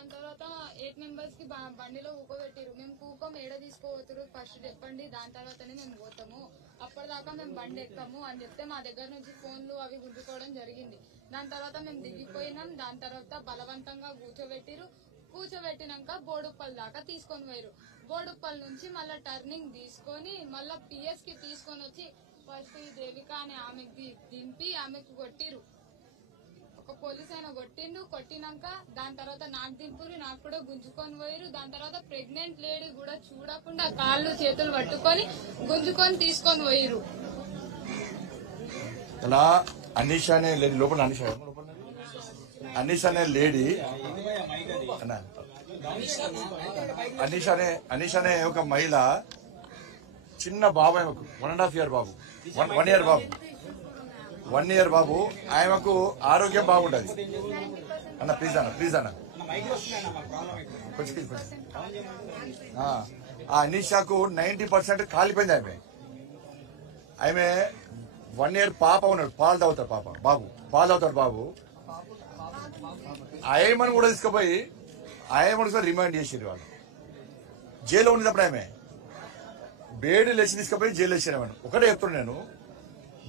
దాని తర్వాత 8 మెంబర్స్ కి బండిలో ఊకోబెట్టిరు. మేము కూకం ఏడ తీసుకోవచ్చురు ఫస్ట్ చెప్పండి, దాని తర్వాతనే మేము పోతాము, అప్పటిదాకా మేము బండి ఎక్కము అని చెప్తే మా దగ్గర నుంచి ఫోన్లు అవి గుంజుకోవడం జరిగింది. దాని తర్వాత మేము దిగిపోయినాం. దాని తర్వాత బలవంతంగా కూర్చోబెట్టినాక బోడుప్పల్ దాకా తీసుకొని పోయారు. బోడుప్పల్ నుంచి మళ్ళా టర్నింగ్ తీసుకొని మళ్ళా పిఎస్ కి తీసుకొని వచ్చి ఫస్ట్ ఈ దేవిక అనే ఆమెకి దింపి ఆమెకు కొట్టిరు. ఒక పోలీస్ ఆయన కొట్టినాక దాని తర్వాత నాకు దింపురు, నాకు కూడా గుంజుకొని పోయారు. దాని తర్వాత ప్రెగ్నెంట్ లేడీ కూడా చూడకుండా కాళ్ళు చేతులు పట్టుకొని గుంజుకొని తీసుకొని పోయారు. ఇలా అనీషా అనే లేడీ లోపల అనీషా అనే లేడీ అనీషా అనే ఒక మహిళ చిన్న బాబు ఆమెకు 1.5 year బాబు 1 year బాబు 1 year బాబు ఆమెకు ఆరోగ్యం బాగుండదు అన్న ప్లీజ్ అన్న ఆ అనీషాకు 90% కాలిపోయింది. ఆమె 1 year పాప ఉన్నాడు, పాలు తాగుతాడు బాబు. ఆయమని కూడా తీసుకుపోయి ఆయమని రిమాండ్ చేసారు. వాళ్ళు జైల్లో ఉన్నప్పుడు ఆమె బేడి లేచి తీసుకుపోయి జైలు వేసారు. ఒకటే చెప్తున్నాను నేను,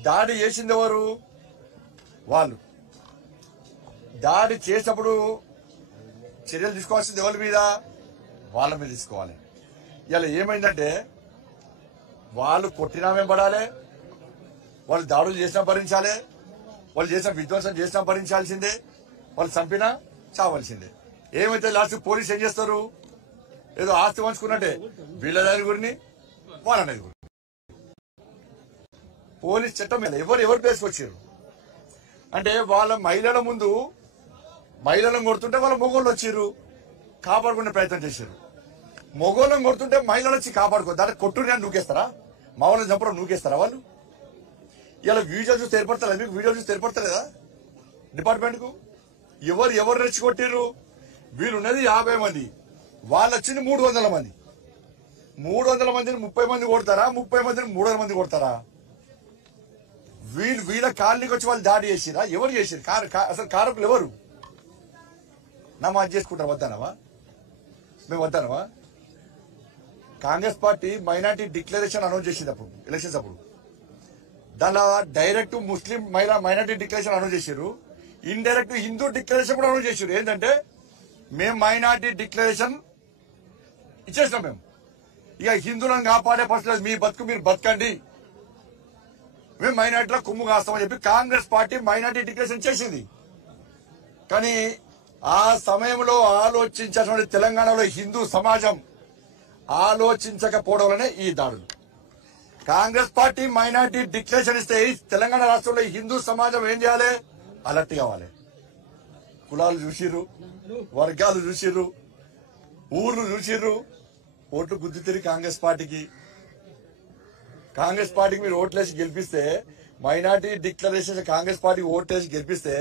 దాడి చేసింది ఎవరు? వాళ్ళు. దాడి చేసినప్పుడు చర్యలు తీసుకోవాల్సింది ఎవరి మీద? వాళ్ళ మీద తీసుకోవాలి. ఇలా ఏమైందంటే వాళ్ళు కొట్టినా మేము పడాలి, వాళ్ళు దాడులు చేసినా భరించాలి, వాళ్ళు చేసిన విధ్వంసం చేసినా భరించాల్సిందే, వాళ్ళు చంపినా చావాల్సిందే. ఏమైతే లాస్ట్ పోలీసు ఏం చేస్తారు? ఏదో ఆస్తి పంచుకున్నట్టే వీళ్ళ నలుగురిని వాళ్ళ నలుగురిని. పోలీస్ చట్టం మీద ఎవరు పేసుకొచ్చారు అంటే వాళ్ళ మహిళల ముందు మహిళలను కొడుతుంటే వాళ్ళ మొగోళ్ళు వచ్చారు, కాపాడుకునే ప్రయత్నం చేశారు. మొగోళ్ళని కొడుతుంటే మహిళలు వచ్చి కాపాడుకో దాన్ని కొట్టుని నూకేస్తారా? మా వాళ్ళని చంపడం నూకేస్తారా వాళ్ళు? ఇలా వీడియో చూసి ఏర్పడతలేదు, మీకు వీడియో చూసి ఏర్పడతలేదా డిపార్ట్మెంట్ కు? ఎవరు రెచ్చికొట్టిర్రు? వీళ్ళున్నది 50 మంది, వాళ్ళు వచ్చింది 300 మంది. 300 మందిని 30 మంది కొడతారా? 30 మందిని 300 మంది కొడతారా? వీళ్ళ కాలనీకి వచ్చి వాళ్ళు దాడి చేసిరా? ఎవరు చేసిరు? అసలు కారకులు ఎవరు? నమాజ్ చేసుకుంటారు. మేము వద్దానవా? Congress party minority declaration announce చేసింది అప్పుడు ఎలక్షన్స్ అప్పుడు. దానిలో direct Muslim minority declaration announce చేశారు, ఇండైరెక్ట్ హిందూ డిక్లరేషన్ కూడా అనౌన్స్ చేశారు. ఏంటంటే మేము మైనార్టీ డిక్లరేషన్ ఇచ్చేసినాం, మేము ఇక హిందువులను కాపాడే పరిస్థితి, మీ బతుకు మీరు బతకండి, మేము మైనార్టీలో కొమ్ము కాస్తామని చెప్పి కాంగ్రెస్ పార్టీ మైనార్టీ డిక్లరేషన్ చేసింది. కానీ ఆ సమయంలో ఆలోచించినటువంటి తెలంగాణలో హిందూ సమాజం ఆలోచించకపోవడం వల్లనే ఈ దాడులు. కాంగ్రెస్ పార్టీ మైనార్టీ డిక్లరేషన్ ఇస్తే తెలంగాణ రాష్ట్రంలో హిందూ సమాజం ఏం చేయాలి? అలర్ట్ కావాలి. కులాలు చూసిర్రు, వర్గాలు చూసిర్రు, ఊర్లు చూసిర్రు, ఓట్లు గుద్దుతిరి కాంగ్రెస్ పార్టీకి మీరు ఓట్లేసి గెలిపిస్తే, మైనార్టీ డిక్లరేషన్ కాంగ్రెస్ పార్టీకి ఓట్లేసి గెలిపిస్తే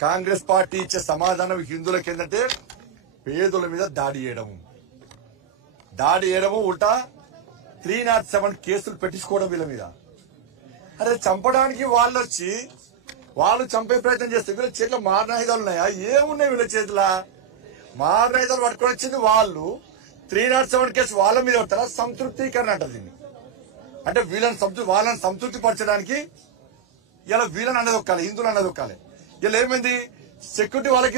కాంగ్రెస్ పార్టీ ఇచ్చే సమాధానం హిందువులకి ఏంటంటే పేదల మీద దాడి చేయడము ఉల్టా 307 కేసులు పెట్టించుకోవడం వీళ్ళ మీద. అరే చంపడానికి వాళ్ళు చంపే ప్రయత్నం చేస్తే వీళ్ళ చేతిలో మారణాయుధాలు ఉన్నాయా? ఏమున్నాయి వీళ్ళ చేతిలో? మారణాయుధాలు పట్టుకొని వచ్చింది వాళ్ళు. 307 కేసు వాళ్ళ మీద పడతారా? సంతృప్తీకరణ అంటారు దీన్ని. అంటే వాళ్ళని సంతృప్తి పరచడానికి ఇలా వీళ్ళని అన్నదొక్కాలి, హిందువులు అన్నదొక్కాలి. ఇలా ఏమైంది? సెక్యూరిటీ వాళ్ళకి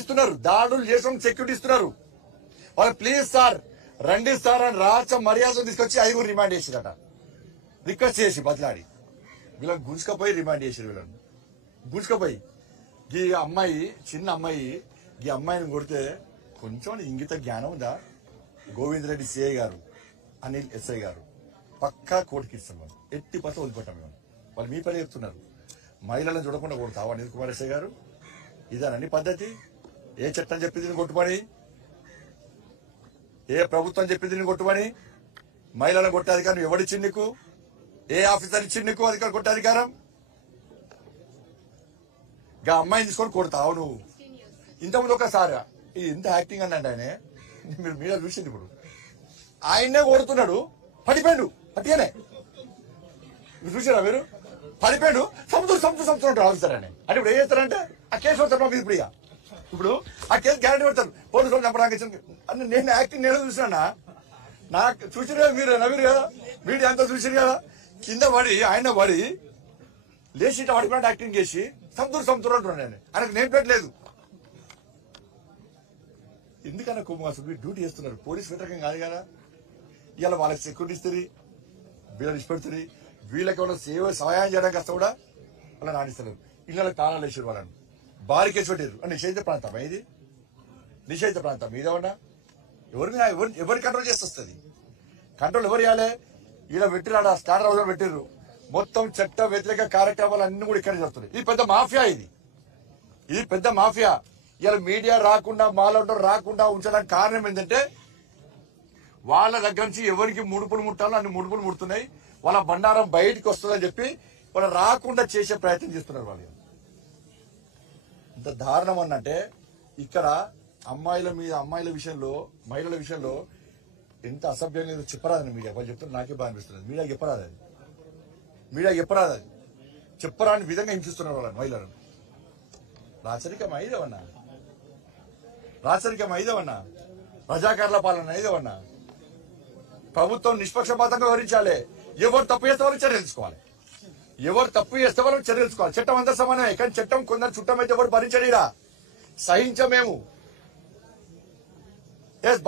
ఇస్తున్నారు, దాడులు చేసిన సెక్యూరిటీ ఇస్తున్నారు. వాళ్ళు ప్లీజ్ సార్ రండి సార్ అని రాచ మర్యాద తీసుకొచ్చి 5 రిమాండ్ చేసిరట. రిక్వెస్ట్ చేసి బతిలాడి వీళ్ళని గుంజుకపోయి రిమాండ్ చేసారు. వీళ్ళని గుంజుకపోయి ఈ అమ్మాయి, చిన్న అమ్మాయి, ఈ అమ్మాయిని కొడితే కొంచెం ఇంగిత జ్ఞానం ఉందా? గోవిందరెడ్డి సిఐ గారు, అనిల్ ఎస్ఐ గారు పక్కా కోర్టుకి ఇస్తాం, మనం 80% వదిలిపెట్టాం. మేము వాళ్ళు మీ పని చెప్తున్నారు, మహిళలను చూడకుండా కొడతావు అనిల్ కుమార్ ఎస్ఐ గారు? ఇదేనండి పద్ధతి? ఏ చట్టం చెప్పింది కొట్టుబడి? ఏ ప్రభుత్వం చెప్పింది నేను కొట్టుబడి? మహిళలను కొట్టే అధికారం ఎవడిచ్చింది నీకు? ఏ ఆఫీసర్ ఇచ్చింది నీకు అధికారం కొట్టే అధికారం? ఇంకా అమ్మాయిని తీసుకొని కొడతావు నువ్వు. ఇంతకుముందు ఒకసారి ఇంత యాక్టింగ్ అన్నాడు ఆయన, మీరు మీద చూసింది. ఇప్పుడు ఆయన్నే కొడుతున్నాడు, పడిపోయాడు అట్టిగానే. చూసారా మీరు? పడిపోయాడు, సంవత్సరం ఆఫీసర్ అని. అంటే ఇప్పుడు ఏం చేస్తారంటే ఆ కేసు వస్తారు ఇప్పుడు. ఇక ఇప్పుడు ఆ కేసు గ్యారెంటీ పెడతారు పోలీసులు చంపడానికి అని నేను యాక్టింగ్ నేను చూసినా నాకు చూసిరు కదా మీరు నవ్వురు కదా వీడియో అంతా చూసిరు కదా కింద పడి ఆయన పడి లేచి పడిపోయినట్టు యాక్టింగ్ చేసి సంతూరు అంటున్నాను నేను ఆయనకు నేమ్ ప్లేట్ లేదు. ఎందుకన్నా కుమార్ డ్యూటీ చేస్తున్నారు పోలీస్ వ్యతిరేకం కాదు కదా. ఇవాళ వాళ్ళకి సెక్యూరిటీ ఇస్తుంది వీళ్ళని ఇష్టపెడుతుంది వీళ్ళకి ఏమైనా సహాయం చేయడానికి వస్తా కూడా వాళ్ళని ఆడిస్తారు. ఇళ్ళకి తాళాలు వేసారు వాళ్ళని భారీ కేసు పెట్టారు. నిషేధిత ప్రాంతం ఇది నిషేధిత ప్రాంతం ఇదేమన్నా ఎవరు కంట్రోల్ చేసి వస్తుంది కంట్రోల్ ఎవరు చేయాలి. ఈడ పెట్టిరు ఆడ స్టార్ హౌస్ పెట్టిర్రు మొత్తం చట్ట వ్యతిరేక కార్యక్రమాలు అన్ని కూడా ఇక్కడ జరుగుతున్నాయి. ఇది పెద్ద మాఫియా ఇది పెద్ద మాఫియా. ఇలా మీడియా రాకుండా మాలో రాకుండా ఉంచడానికి కారణం ఏంటంటే వాళ్ళ దగ్గర నుంచి ఎవరికి ముడుపులు ముట్టాలో అన్ని ముడుపులు ముడుతున్నాయి. వాళ్ళ బండారం బయటికి వస్తుందని చెప్పి వాళ్ళు రాకుండా చేసే ప్రయత్నం చేస్తున్నారు. వాళ్ళు ఇంత దారుణం అన్నంటే ఇక్కడ అమ్మాయిల విషయంలో మహిళల విషయంలో ఎంత అసభ్యంగా ఏదో చెప్పరాదని మీడియా వాళ్ళు చెప్తున్నారు. నాకే బాగా అనిపిస్తుంది. మీడియాకి చెప్పరాదు అది చెప్పరాని విధంగా హింసిస్తున్నారు వాళ్ళని మహిళలను. రాచరికం ఐదవన్నా ప్రజాకారుల పాలన ఐదవన్నా. ప్రభుత్వం నిష్పక్షపాతంగా వివరించాలి. ఎవరు తప్పు చేస్తే వాళ్ళకి చర్యలు తీసుకోవాలి. చట్టం అంతా సమానమే కానీ చట్టం కొందరు చుట్టమైతే ఎవరు భరించడిరా సహించమేము.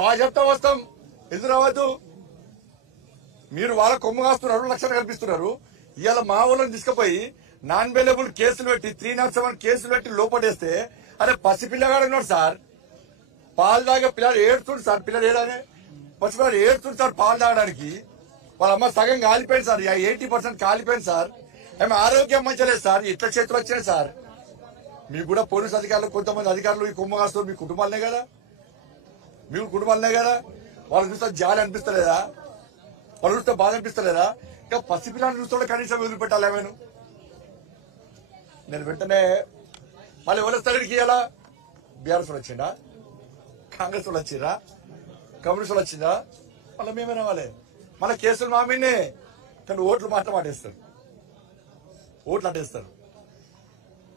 బాగా చెప్తా వస్తాం ఎందుకు రావద్దు. మీరు వాళ్ళ కొమ్ము కాస్తున్నారు 2 లక్షలు కల్పిస్తున్నారు. ఇవాళ మా వాళ్ళని తీసుకుపోయి నాన్ అవైలబుల్ కేసులు పెట్టి 307 కేసులు పెట్టి లోపడేస్తే అరే పసిపిల్లగాడు ఉన్నాడు సార్ పాలు తాగే పిల్లలు ఏడుతుండు సార్. పిల్లలు ఏడానే పసిపిల్లలు ఏడుతుండు సార్ పాలు తాగడానికి. వాళ్ళ అమ్మ సగం కాలిపోయింది సార్ 80% కాలిపోయింది సార్. ఆమె ఆరోగ్యం మంచిలేదు సార్. ఇట్లా చేతులు వచ్చినాయి సార్. మీకు కూడా పోలీసు అధికారులు కొంతమంది అధికారులు ఈ కొమ్మ కాస్తారు మీ కుటుంబాలనే కదా వాళ్ళు చూస్తే జాలి అనిపిస్తలేదా వాళ్ళు చూస్తే బాధ అనిపిస్తలేదా. ఇంకా పసిపిల్లని చూస్తే కనీసం వదిలిపెట్టాలి ఆమెను. నేను వెంటనే మళ్ళీ ఎవరు వస్తాడికి ఇలా బీఆర్ఎస్ వాళ్ళు వచ్చిందా కాంగ్రెస్ వాళ్ళు వచ్చిరా కమ్యూనిస్ట్ వాళ్ళు వచ్చిందా మళ్ళీ మేమే రావాలి. మన కేసులు మామినే కానీ ఓట్లు మాటేస్తారు.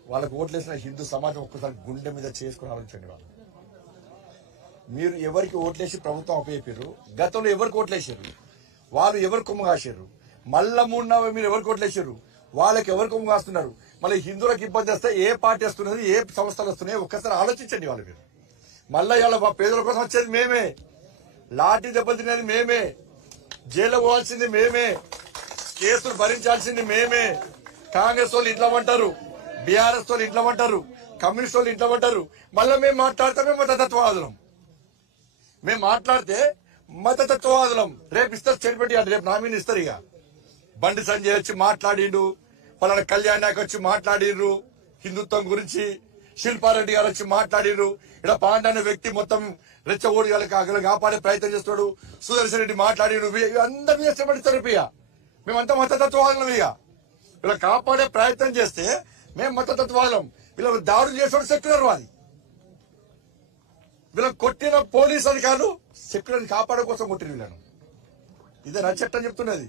వాళ్ళకు ఓట్లు వేసిన హిందూ సమాజం ఒక్కసారి గుండె మీద చేసుకుని ఆలోచించండి. మీరు ఎవరికి ఓట్లేసి ప్రభుత్వం అప్పచెప్పారు గతంలో ఎవరికి ఓట్లేసారు వాళ్ళు ఎవరు కొమ్ము కాశారు మళ్ళా 3 మీరు ఎవరికి ఓట్లేసారు వాళ్ళకి ఎవరు కొమ్ము కాస్తున్నారు. మళ్ళీ హిందువులకు ఇబ్బంది వస్తే ఏ పార్టీ వస్తున్నది ఏ సంస్థలు వస్తున్నాయి ఒక్కసారి ఆలోచించండి. వాళ్ళు మీరు మళ్ళా ఇవాళ పేదల కోసం వచ్చేది మేమే లాఠీ దెబ్బతినేది మేమే జైల్లో పోవాల్సింది మేమే కేసులు భరించాల్సింది మేమే. కాంగ్రెస్ వాళ్ళు ఇంట్లో అంటారు బీఆర్ఎస్ వాళ్ళు ఇంట్లో అంటారు కమ్యూనిస్ట్ వాళ్ళు ఇంట్లో అంటారు. మళ్ళీ మేము మాట్లాడితే మతతత్వవాదులం మేము మాట్లాడితే మతతత్వవాదులం. రేపు ఇస్తారు చెడిపెట్టి రేపు నామినీ ఇస్తారు. ఇక బండి సంజయ్ వచ్చి మాట్లాడిండు పలానా కళ్యాణ్ నాయక్ వచ్చి మాట్లాడిర్రు హిందుత్వం గురించి శిల్పారెడ్డి గారు వచ్చి మాట్లాడిర్రు. ఇక్కడ పాండ అనే వ్యక్తి మొత్తం రెచ్చగోడి కాపాడే ప్రయత్నం చేస్తున్నాడు. సుదర్శన్ రెడ్డి మాట్లాడిరు. అందరినీ ఇష్టపడిస్తారు. ఇక మేమంతా మతతత్వవాదులం. ఇక వీళ్ళ కాపాడే ప్రయత్నం చేస్తే మేము మతతత్వవాదులం. వీళ్ళ దాడులు చేసేవాడు సెక్యులర్ వాది. వీళ్ళని కొట్టిన పోలీసు అధికారులు సెక్యులర్ని కాపాడే కోసం కొట్టిన వీళ్ళను. ఇదే చట్టం చెప్తున్నది.